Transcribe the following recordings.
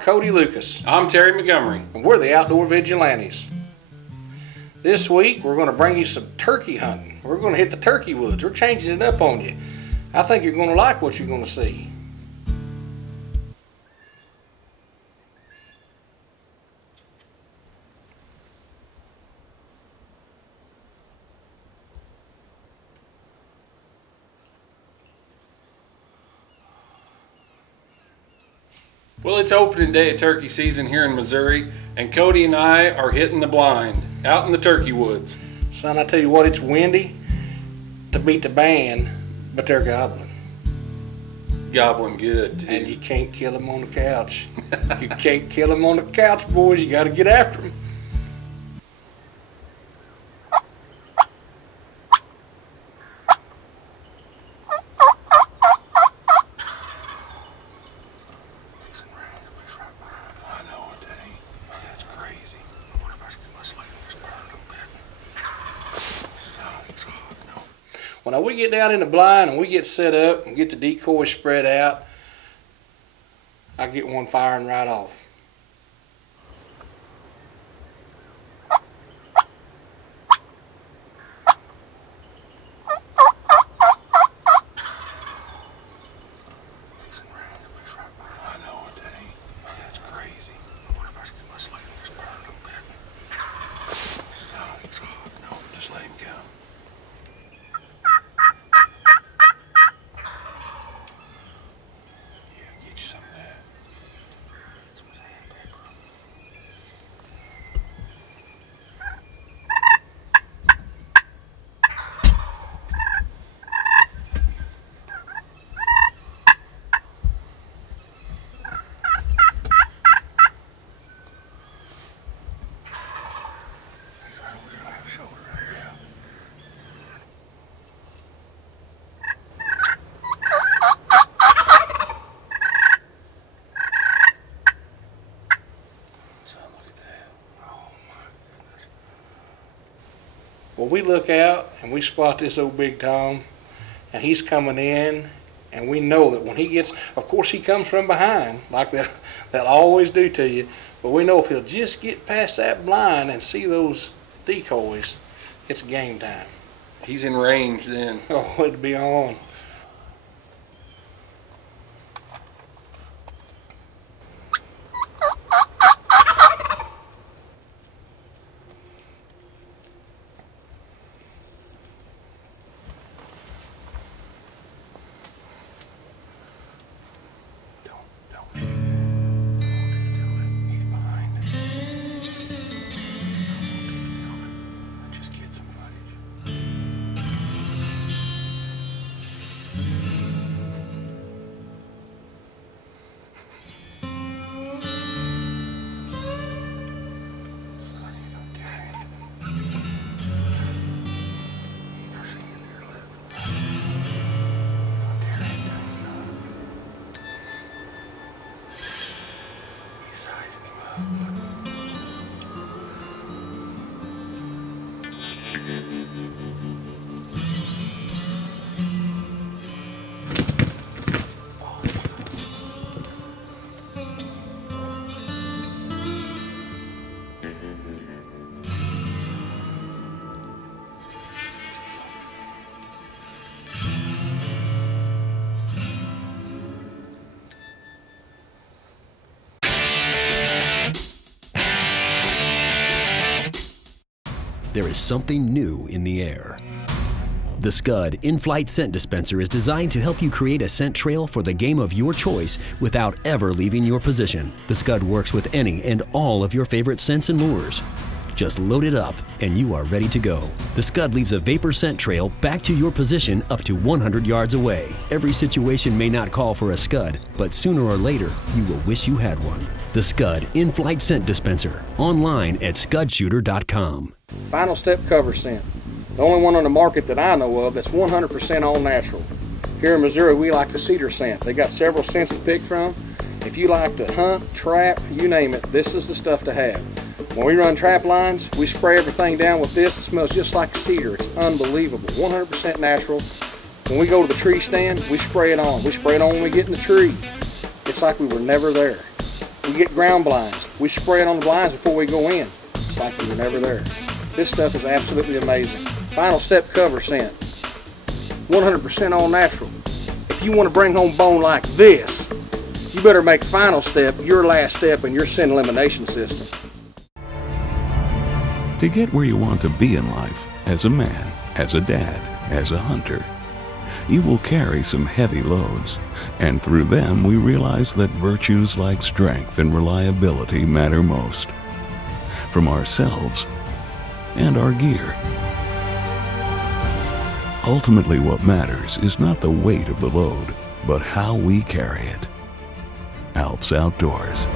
Kody Lucas. I'm Terry Montgomery. And we're the Outdoor Vigilantes. This week we're going to bring you some turkey hunting. We're going to hit the turkey woods. We're changing it up on you. I think you're going to like what you're going to see. Well, it's opening day of turkey season here in Missouri, and Kody and I are hitting the blind out in the turkey woods. Son, I tell you what, it's windy to beat the band, but they're gobbling. Gobbling good, too. And you can't kill them on the couch. You can't kill them on the couch, boys. You got to get after them. When we get down in the blind and we get set up and get the decoy spread out, I get one firing right off. Well, we look out and we spot this old big Tom, and he's coming in, and we know that when he gets, of course he comes from behind, like they'll always do to you, but we know if he'll just get past that blind and see those decoys, it's game time. He's in range then. Oh, it'd be on. There is something new in the air. The Scud in-flight scent dispenser is designed to help you create a scent trail for the game of your choice without ever leaving your position. The Scud works with any and all of your favorite scents and lures. Just load it up and you are ready to go. The Scud leaves a vapor scent trail back to your position up to 100 yards away. Every situation may not call for a Scud, but sooner or later you will wish you had one. The Scud in-flight scent dispenser, online at scudshooter.com. Final Step cover scent. The only one on the market that I know of that's 100% all natural. Here in Missouri, we like the cedar scent. They got several scents to pick from. If you like to hunt, trap, you name it, this is the stuff to have. When we run trap lines, we spray everything down with this. It smells just like cedar. It's unbelievable. 100% natural. When we go to the tree stand, we spray it on. We spray it on when we get in the tree. It's like we were never there. We get ground blinds. We spray it on the blinds before we go in. It's like we were never there. This stuff is absolutely amazing. Final Step cover scent. 100% all natural. If you want to bring home bone like this, you better make Final Step your last step in your scent elimination system. To get where you want to be in life, as a man, as a dad, as a hunter, you will carry some heavy loads, and through them we realize that virtues like strength and reliability matter most. From ourselves and our gear. Ultimately, what matters is not the weight of the load, but how we carry it. Alps Outdoors.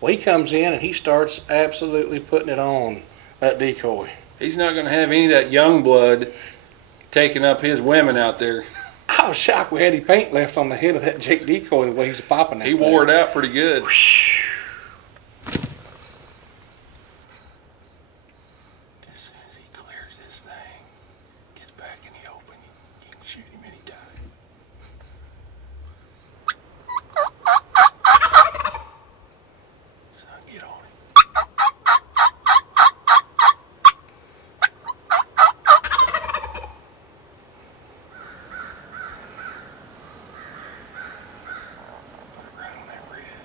Well, he comes in and he starts absolutely putting it on that decoy. He's not going to have any of that young blood taking up his women out there. I was shocked we had any paint left on the head of that Jake decoy the way he's popping that He thing. wore it out pretty good. As soon as he clears this thing, gets back in the open, you can shoot him anytime. Son, get on him. Put it right on that red.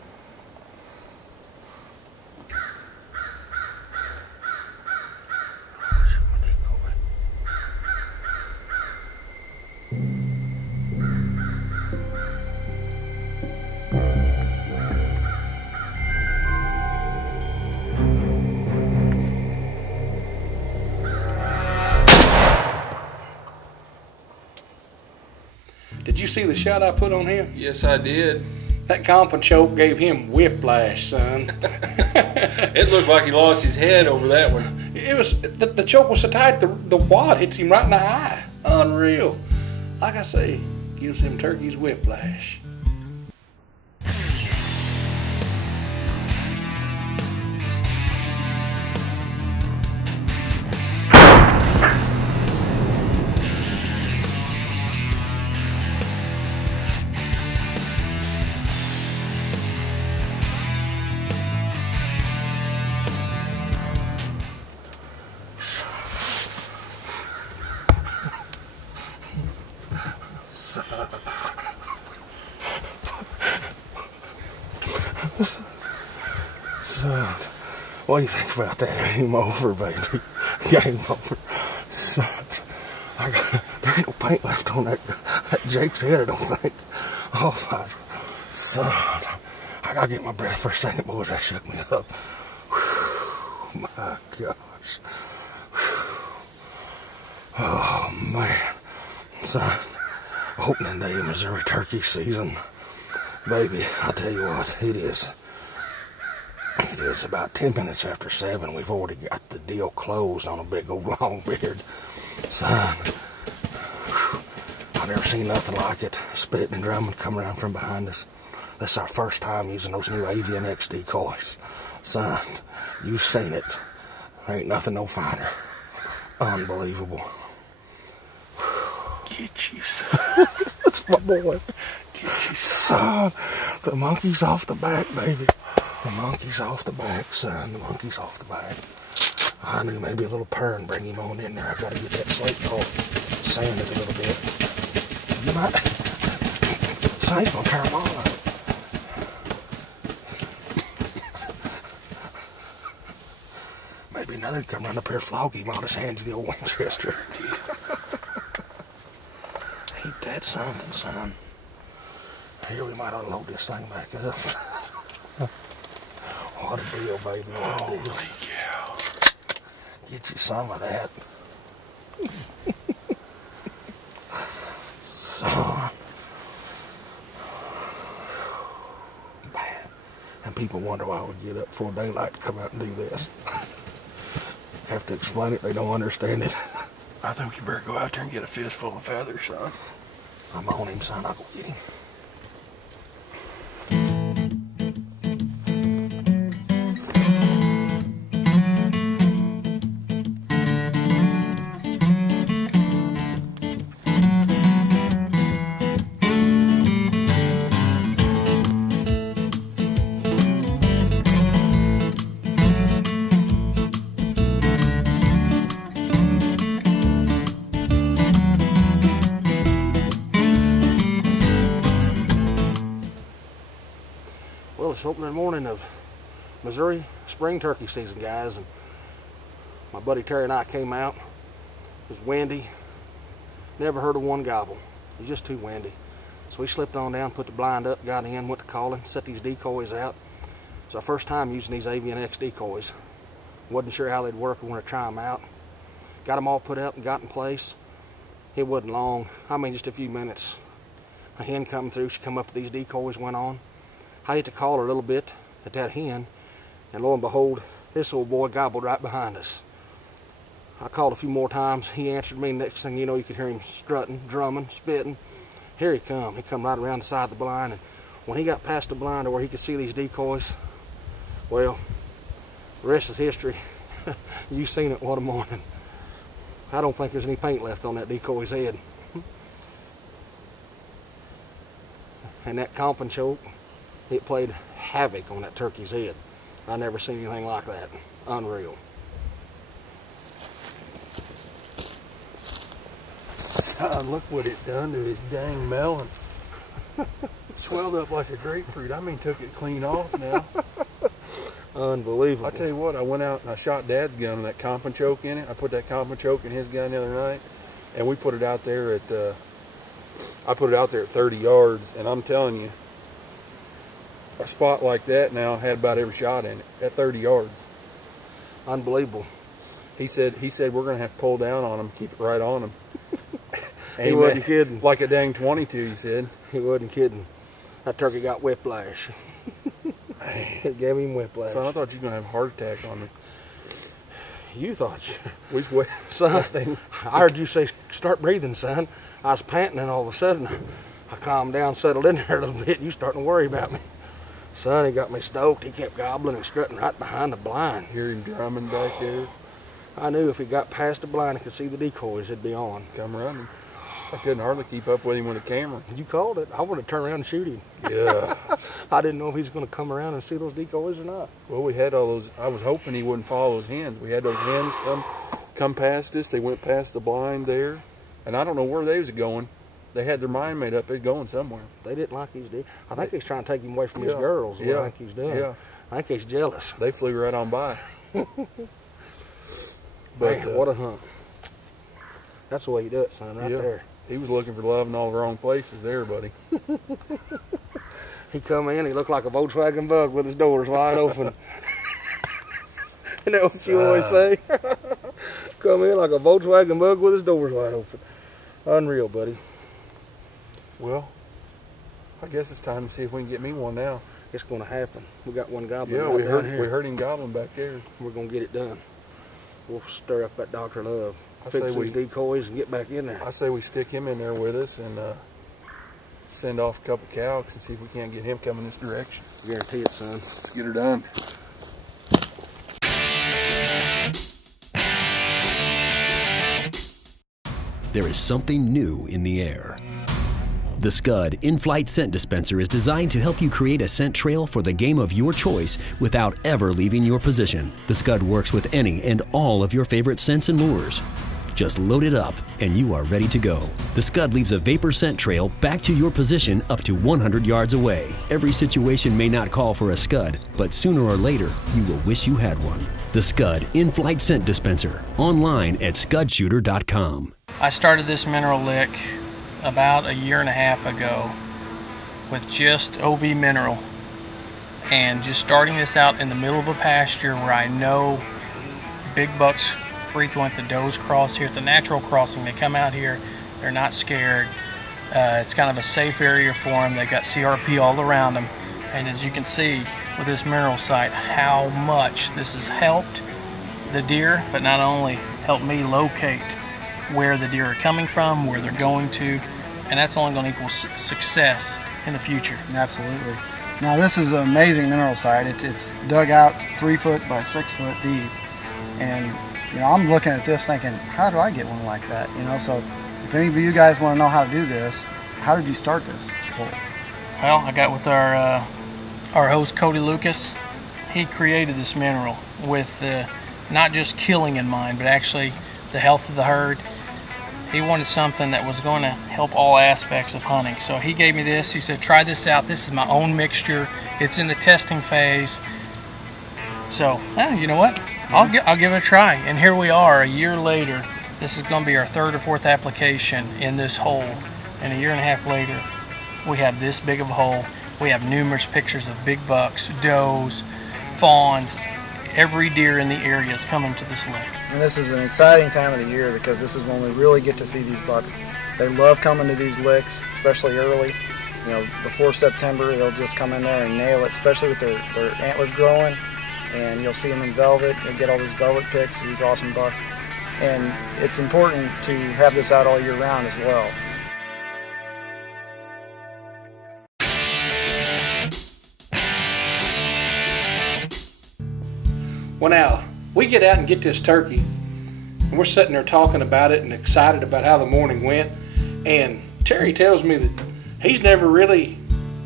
Shoot my decoy. Did you see the shot I put on him? Yes, I did. That comp and choke gave him whiplash, son. It looked like he lost his head over that one. It was the choke was so tight the wad hits him right in the eye. Unreal. Like I say, gives them turkeys whiplash. Son, what do you think about that? Game over, baby. Game over. Son, there ain't no paint left on that Jake's head, I don't think. Oh, my son. I gotta get my breath for a second, boys. That shook me up. Whew, my gosh. Whew. Oh, man. Son, opening day of Missouri turkey season. Baby, I tell you what, it is about 10 minutes after 7. We've already got the deal closed on a big old long beard. Son, I've never seen nothing like it. Spitting and drumming come around from behind us. This is our first time using those new Avian X decoys. Son, you've seen it. There ain't nothing no finer. Unbelievable. Get you, son. That's my boy. Get you, son. The monkey's off the back, baby. The monkey's off the back, son. The monkey's off the back. I knew maybe a little purr and bring him on in there. I've got to get that slate cold, sand it a little bit. You might. Slate's gonna tear them all out. Maybe another come run up here, flog him. I'll just hand you the old Winchester. Ain't that something, son? Here, we might unload this thing back up. What a deal, baby. What a deal. Holy cow. Get you some of that. So bad. And people wonder why we get up before daylight to come out and do this. Have to explain it, they don't understand it. I think you better go out there and get a fistful of feathers, son. I'm on him, son. I'll go get him. Well, it's opening morning of Missouri spring turkey season, guys, and my buddy Terry and I came out. It was windy. Never heard of one gobble. It was just too windy. So we slipped on down, put the blind up, got in, went to calling, set these decoys out. It was our first time using these AVNX decoys. Wasn't sure how they'd work. I wanted to try them out. Got them all put up and got in place. It wasn't long. I mean, just a few minutes. A hen come through. She come up to these decoys, went on. I hit the collar a little bit at that hen, and lo and behold, this old boy gobbled right behind us. I called a few more times. He answered me. Next thing you know, you could hear him strutting, drumming, spitting. Here he come. He come right around the side of the blind, and when he got past the blind to where he could see these decoys, well, the rest is history. You seen it. What a morning. I don't think there's any paint left on that decoy's head. And that comp and choke, it played havoc on that turkey's head. I never seen anything like that. Unreal. Son, look what it done to his dang melon. It swelled up like a grapefruit. I mean, took it clean off now. Unbelievable. I tell you what, I went out and I shot Dad's gun with that comp and choke in it. I put that comp and choke in his gun the other night, and we put it out there at, I put it out there at 30 yards, and I'm telling you, a spot like that now had about every shot in it at 30 yards. Unbelievable. He said we're gonna have to pull down on him, keep it right on him. He wasn't kidding. Like a dang 22, he said. He wasn't kidding. That turkey got whiplash. It gave him whiplash. Son, I thought you were gonna have a heart attack on me. You thought We was waiting. Son, I heard you say, start breathing, son. I was panting, and all of a sudden, I calmed down, settled in there a little bit. You starting to worry about me. Son, he got me stoked. He kept gobbling and strutting right behind the blind. Hear him drumming back there. I knew if he got past the blind and could see the decoys, it'd be on. Come running. I couldn't hardly keep up with him with a camera. You called it. I wanted to turn around and shoot him. Yeah. I didn't know if he was going to come around and see those decoys or not. Well, we had all those. I was hoping he wouldn't follow those hens. We had those hens come past us. They went past the blind there, and I don't know where they was going. They had their mind made up. They're going somewhere. They didn't like his deal. I think he's trying to take him away from his girls. What I think he's doing. Yeah. I think he's jealous. They flew right on by. But man, what a hunt. That's the way you do it, son, right there. He was looking for love in all the wrong places there, buddy. He come in, he looked like a Volkswagen Bug with his doors wide open. You know what you always say? Come in like a Volkswagen Bug with his doors wide open. Unreal, buddy. Well, I guess it's time to see if we can get me one now. It's going to happen. We got one gobbling. Yeah, right we here. heard him gobbling back there. We're going to get it done. We'll stir up that Dr. Love. I Fix say these decoys and get back in there. I say we stick him in there with us and send off a couple calves and see if we can't get him coming this direction. Guarantee it, son. Let's get her done. There is something new in the air. The Scud in-flight scent dispenser is designed to help you create a scent trail for the game of your choice without ever leaving your position. The Scud works with any and all of your favorite scents and lures. Just load it up and you are ready to go. The Scud leaves a vapor scent trail back to your position up to 100 yards away. Every situation may not call for a Scud, but sooner or later you will wish you had one. The Scud in-flight scent dispenser, online at scudshooter.com. I started this mineral lick about 1.5 years ago with just OV mineral, and just starting this out in the middle of a pasture where I know big bucks frequent. The does cross here. It's a natural crossing. They come out here. They're not scared. It's kind of a safe area for them. They've got CRP all around them. And as you can see with this mineral site, how much this has helped the deer, but not only helped me locate where the deer are coming from, where they're going to, and that's only going to equal success in the future. Absolutely. Now this is an amazing mineral site. It's dug out 3 foot by 6 foot deep, and you know, I'm looking at this thinking, how do I get one like that? You know, so if any of you guys want to know how to do this, how did you start this hole? Well, I got with our host Kody Lucas. He created this mineral with not just killing in mind, but actually the health of the herd. He wanted something that was going to help all aspects of hunting. So he gave me this. He said, try this out. This is my own mixture. It's in the testing phase. So, you know what? I'll give it a try. And here we are a year later. This is going to be our 3rd or 4th application in this hole. And a year and a half later, we have this big of a hole. We have numerous pictures of big bucks, does, fawns. Every deer in the area is coming to this lake. And this is an exciting time of the year because this is when we really get to see these bucks. They love coming to these licks, especially early. You know, before September, they'll just come in there and nail it, especially with their antlers growing. And you'll see them in velvet. You'll get all these velvet pics of these awesome bucks. And it's important to have this out all year round as well. Well, now, we get out and get this turkey, and we're sitting there talking about it and excited about how the morning went, and Terry tells me that he's never really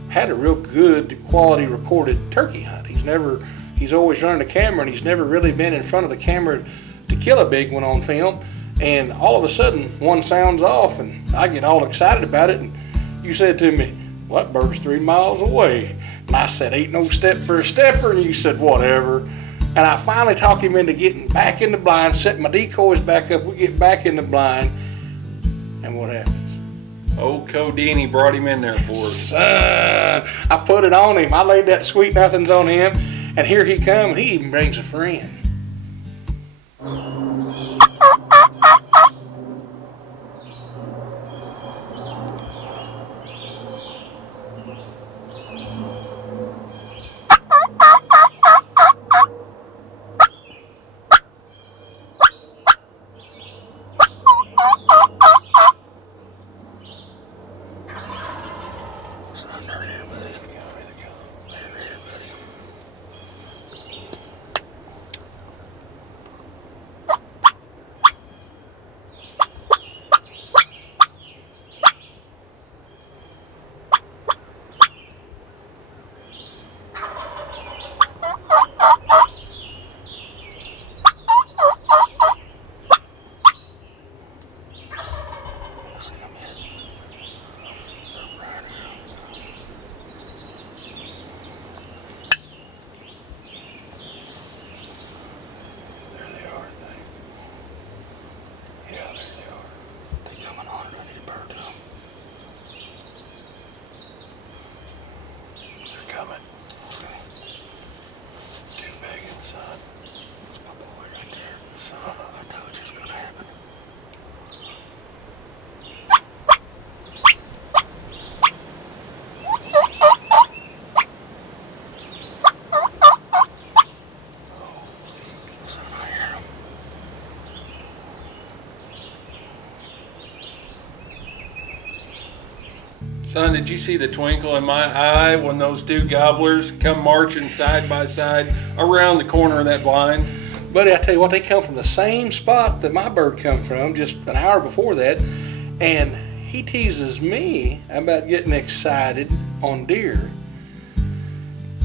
had a real good quality recorded turkey hunt. He's always running a camera, and he's never really been in front of the camera to kill a big one on film, and all of a sudden, one sounds off, and I get all excited about it, and you said to me, well, that bird's 3 miles away. And I said, ain't no step for a stepper, and you said, whatever. And I finally talked him into getting back in the blind, setting my decoys back up. We get back in the blind, and what happens? Old Kody brought him in there for us. Son, I put it on him. I laid that sweet nothings on him, and here he comes. He even brings a friend. Son, did you see the twinkle in my eye when those two gobblers come marching side by side around the corner of that blind? Buddy, I tell you what, they come from the same spot that my bird come from just an hour before that, and he teases me about getting excited on deer.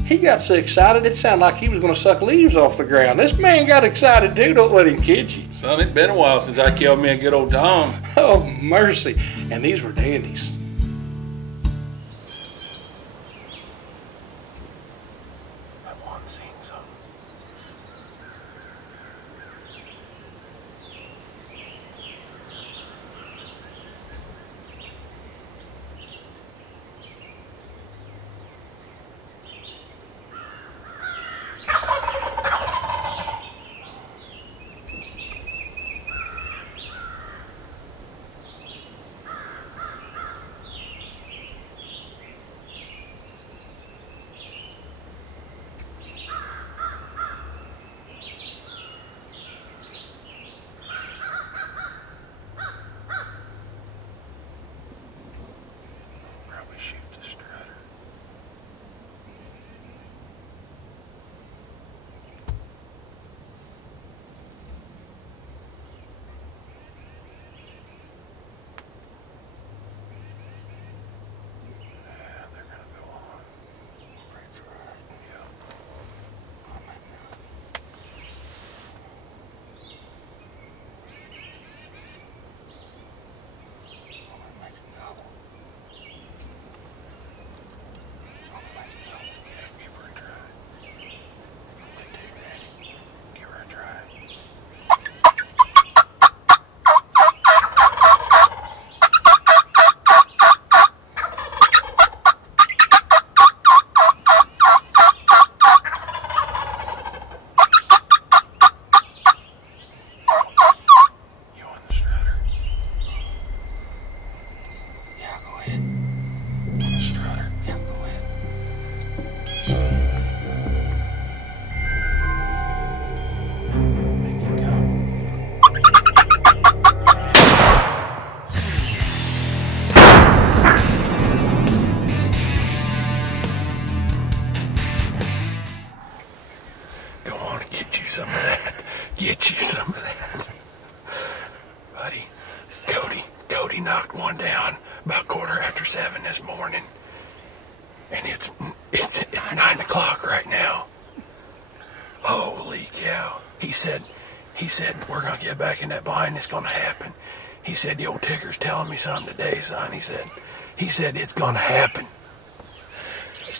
He got so excited it sounded like he was going to suck leaves off the ground. This man got excited too, don't let him kid you. Son, it's been a while since I killed me a good old Tom. Oh, mercy. And these were dandies. some of that. Get you some of that. Buddy, Kody knocked one down about 7:15 this morning. And it's 9 o'clock right now. Holy cow. He said, we're going to get back in that blind. It's going to happen. He said, the old ticker's telling me something today, son. He said it's going to happen. I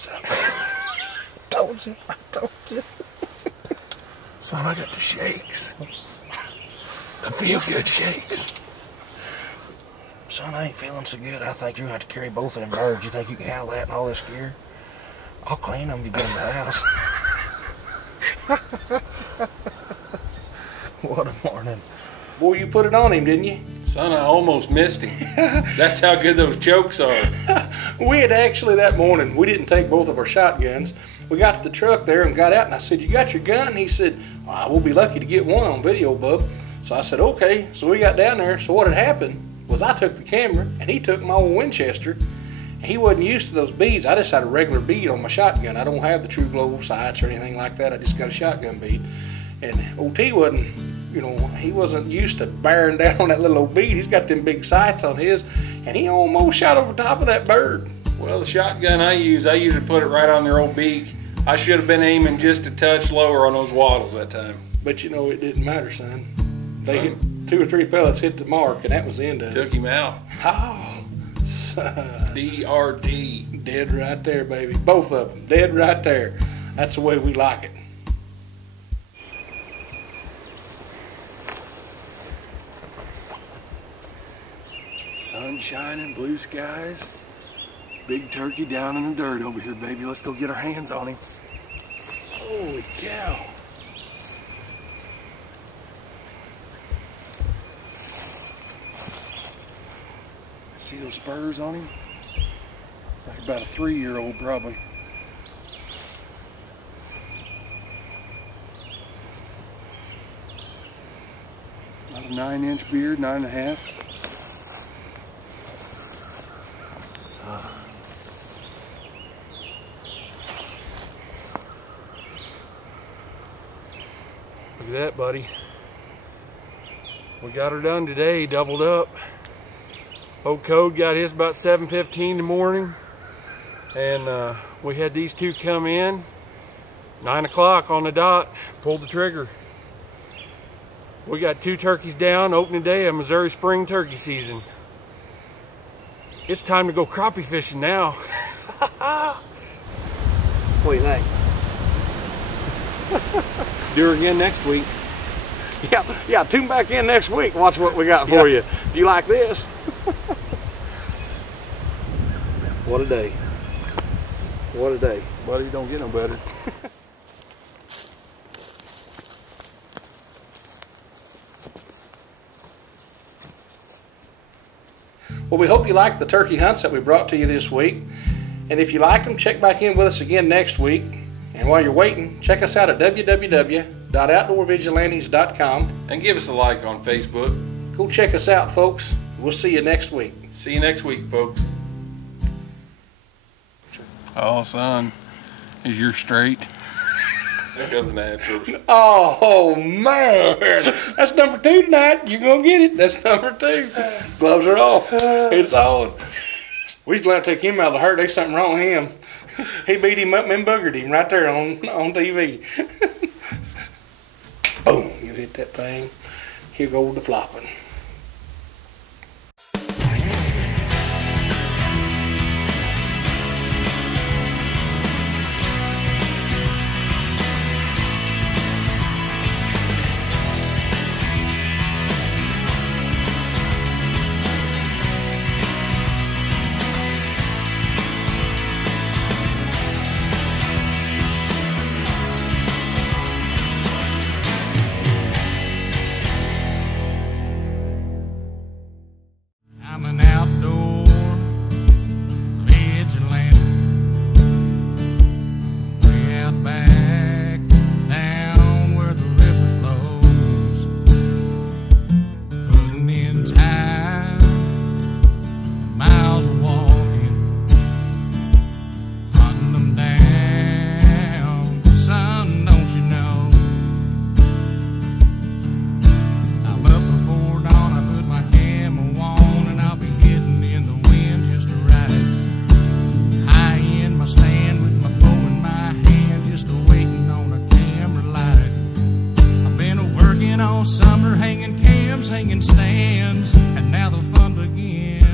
told you. Son, I got the shakes. The feel-good shakes. Son, I ain't feeling so good. I think you're going to have to carry both of them birds. You think you can handle that and all this gear? I'll clean them if you get them to the house. What a morning. Boy, you put it on him, didn't you? Son, I almost missed him. That's how good those chokes are. We had actually that morning, we didn't take both of our shotguns. We got to the truck there and got out, and I said, you got your gun? And he said, well, we'll be lucky to get one on video, bub. So I said, okay. So we got down there. So what had happened was I took the camera, and he took my old Winchester. And he wasn't used to those beads. I just had a regular bead on my shotgun. I don't have the True Glow sights or anything like that. I just got a shotgun bead. And OT wasn't, he wasn't used to bearing down on that little old bead. He's got them big sights on his, and he almost shot over top of that bird. Well, the shotgun I usually put it right on their old beak. I should have been aiming just a touch lower on those wattles that time. But it didn't matter, son. They hit 2 or 3 pellets, hit the mark, and that was the end of it. Took him out. Oh, son. DRT. Dead right there, baby. Both of them, dead right there. That's the way we like it. Sun shining, blue skies. Big turkey down in the dirt over here, baby. Let's go get our hands on him. Holy cow. See those spurs on him? Like about a 3-year-old probably. About a 9-inch beard, 9.5. Look at that, buddy. We got her done today, doubled up. Old Kody got his about 7:15 in the morning. And we had these two come in, 9 o'clock on the dot, pulled the trigger. We got 2 turkeys down, opening day of Missouri spring turkey season. It's time to go crappie fishing now. What do you think? Do her again next week. Yeah, tune back in next week. Watch what we got for you. If you like this. What a day. What a day. Buddy, don't get no better. Well, we hope you liked the turkey hunts that we brought to you this week. And if you liked them, check back in with us again next week. And while you're waiting, check us out at www.outdoorvigilantes.com. And give us a like on Facebook. Go check us out, folks. We'll see you next week. See you next week, folks. Oh, son, is yours straight? There goes the naturals. Oh, man. That's number 2 tonight. You're going to get it. That's number 2. Gloves are off. It's on. We just glad to take him out of the hurt. There's something wrong with him. He beat him up and boogered him right there on TV. Boom. You hit that thing. Here goes the flopping. taking stands, and now the fun begins.